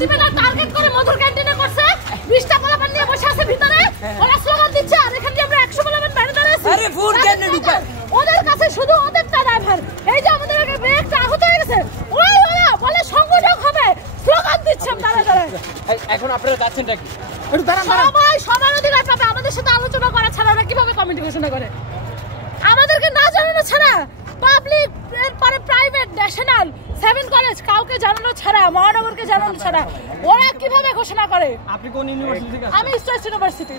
দিবে না টার্গেট করে মধুর ক্যান্টিনে করছে 20টা পোলাপান নিয়ে বসে আছে ভিতরে ওরা স্লোগান দিচ্ছে আর এখানে আমরা 100 পোলাপান বাইরে দাঁড়িয়ে আছি আরে ফুল ক্যান্টিনে ঢুকে ওদের কাছে শুধু ওদের ড্রাইভার এই যে আমাদের আগে ব্রেকটা আহত হয়ে গেছে ওরা বলে সংগঠক হবে স্লোগান দিচ্ছে দাঁড়ায় এখন আপনারা যাচ্ছেনটা কি একটু দাঁড়ান সবাই সবার অধিকার পাবে আমাদের সাথে আলোচনা করা ছাড়া ওরা কিভাবে কমিটি ঘোষণা করে আমাদেরকে না জানানো ছাড়া পাবলিক এর পরে প্রাইভেট ন্যাশনাল 7 কলেজ কাউকে জানানো ছাড়া মহানগরকে জানানো ছাড়া ওরা কিভাবে ঘোষণা করে আপনি কোন ইউনিভার্সিটি থেকে আমি স্টেট ইউনিভার্সিটি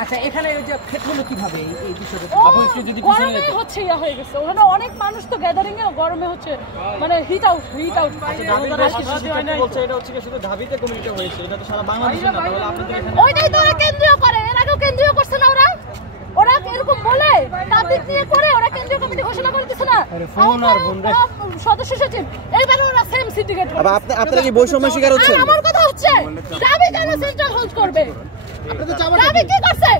আচ্ছা এখানে ওই যে ক্ষেত্রগুলো কিভাবে এই বিষয়টা আপনি একটু যদি গরমে হচ্ছে ইয়া হয়ে গেছে ওখানে অনেক মানুষ তো গ্যাদারিং এ গরমে হচ্ছে মানে হিট আউট বলছে এটা হচ্ছে শুধু ঢাবিতে কমিউনিটি হয়েছে এটা তো সারা বাংলাদেশে না তাহলে আপনাদের এখানে ওইটাই তো ওরা কেন্দ্রীয় করে এর আগেও কেন্দ্রীয় করছে না ওরা এরকম বলে তাদের নিয়ে করে ওরা কেন্দ্রীয় কমিটি ঘোষণা করে দিছে না সদস্য সচিব এইবার ওরা সেম সিন্ডিকেট করে আপনারা কি বৈষম্য শিকার হচ্ছেন আমার কথা হচ্ছে দাবি কেন সেন্ট্রাল হোল্ড করবে দাবি কি করছে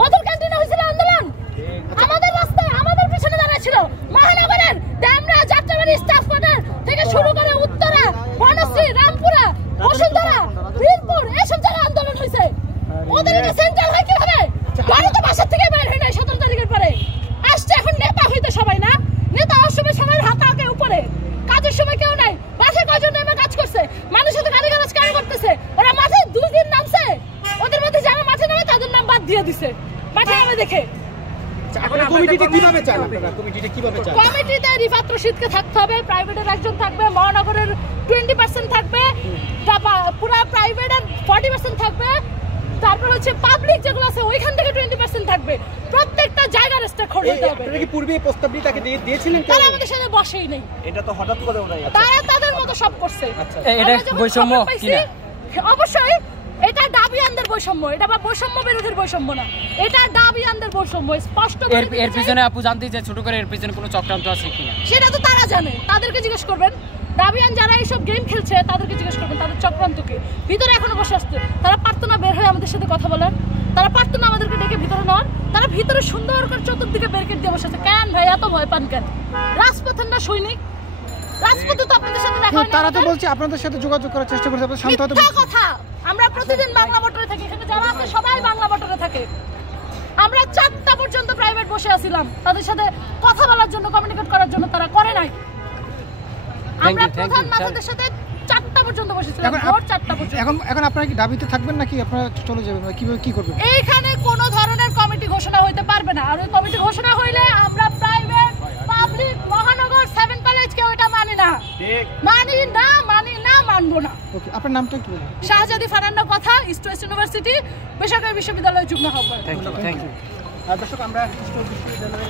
মধুর ক্যান্টিনে হয়েছিল আন্দোলন আমাদের রাস্তায় আমাদের পিছনে দাঁড়িয়ে ছিল মহানগরের ড্যামরা যাত্রাবাড়ি স্টাফ কোয়ার্টার থেকে শুরু করে উত্তরা বনশ্রী রামপুরা বসুন্ধরা বীরপুর এসব জায়গায় আন্দোলন হয়েছে ওদের এটা সেন্ট্রাল হয় কিভাবে গাড়ি তো বাসা থেকে বের হয় না 17 তারিখের পরে আসছে এখন নেতা হইতে সবাই না নেতা অসময় সবাই হাত আগে উপরে কাজের সময় কেউ নাই বাসে কয়জন নেমে কাজ করছে মানুষের তো গাড়ি গাছ কাজ করতেছে ওরা মাঠে 2 দিন নামছে ওদের মধ্যে যারা মাঠে নামে তাদের নাম বাদ দিয়ে দিছে মাঠে নামে দেখে কমিটিতে রিফাত রশিদকে থাকতে হবে প্রাইভেটের একজন থাকবে মহানগরের 20% থাকবে পুরো প্রাইভেটের 40% থাকবে তারপর হচ্ছে পাবলিক যেগুলো আছে ওইখান থেকে 20% থাকবে প্রত্যেকটা জায়গার স্টেক হোল্ডার হতে হবে আপনারা কি পূর্বে এই প্রস্তাবটি তাকে দিয়েছিলেন তারা আমাদের সাথে বসেই নেই এটা তো হঠাৎ করে ওরাই তারা তাদের মতো সব করছে এটা বৈষম্য কিনা অবশ্যই এটা দাবিয়ানদের বৈষম্য এটা বা বৈষম্য বিরোধীর বৈষম্য না এটা দাবিয়ানদের বৈষম্য স্পষ্ট এর পিছনে আপু জানতে চাই ছোট করে এর পিছনে কোনো চক্রান্ত আছে কিনা সেটা তো তারা জানে তাদেরকে জিজ্ঞেস করবেন দাবিয়ান যারা এইসব গেম খেলছে তাদেরকে জিজ্ঞেস করবেন তাদের চক্রান্ত কি ভিতরে এখনো বসে আসছে তারা পারতো না বের হয়ে আমাদের সাথে কথা বলার তারা পারতো না আমাদেরকে ডেকে ভিতরে নেওয়ার তারা ভিতরে সুন্দর করে চতুর্দিকে ব্যারিকেড দিয়ে বসে আছে কেন ভাই এত ভয় পান কেন রাজপথের না সৈনিক রাজপথে তো আপনাদের সাথে দেখা হয় তারা তো বলছে আপনাদের সাথে যোগাযোগ করার চেষ্টা করছে আপনারা শান্ত হতে মিথ্যা কথা আমরা প্রতিদিন বাংলা মোটরে থাকি এখানে যারা আছে সবাই বাংলা মোটরে থাকে আমরা 4টা পর্যন্ত প্রাইভেট বসে আছিলাম তাদের সাথে কথা বলার জন্য কমিউনিকেট করার জন্য তারা করে নাই আমরা প্রধান মাথাদের সাথে 4টা পর্যন্ত বসেছিলাম ভোর 4টা পর্যন্ত এখন আপনারা কি দাবিতে থাকবেন নাকি আপনারা চলে যাবেন কিভাবে কি করবেন এইখানে কোনো ধরনের কমিটি ঘোষণা হইতে পারবে না আর ওই কমিটি ঘোষণা হইলে আমরা প্রাইভেট পাবলিক মহানগর 7 কলেজকে ওটা মানি না মানবো না ওকে আপনার নামটা একটু বলুন শাহজাদি ফারান্না কথা ইস্ট ওয়েস্ট ইউনিভার্সিটি বেসরকারি বিশ্ববিদ্যালয় যুগ্ম আহ্বায়ক থ্যাংক ইউ দর্শক আমরা ইস্ট ওয়েস্ট বিশ্ববিদ্যালয়ে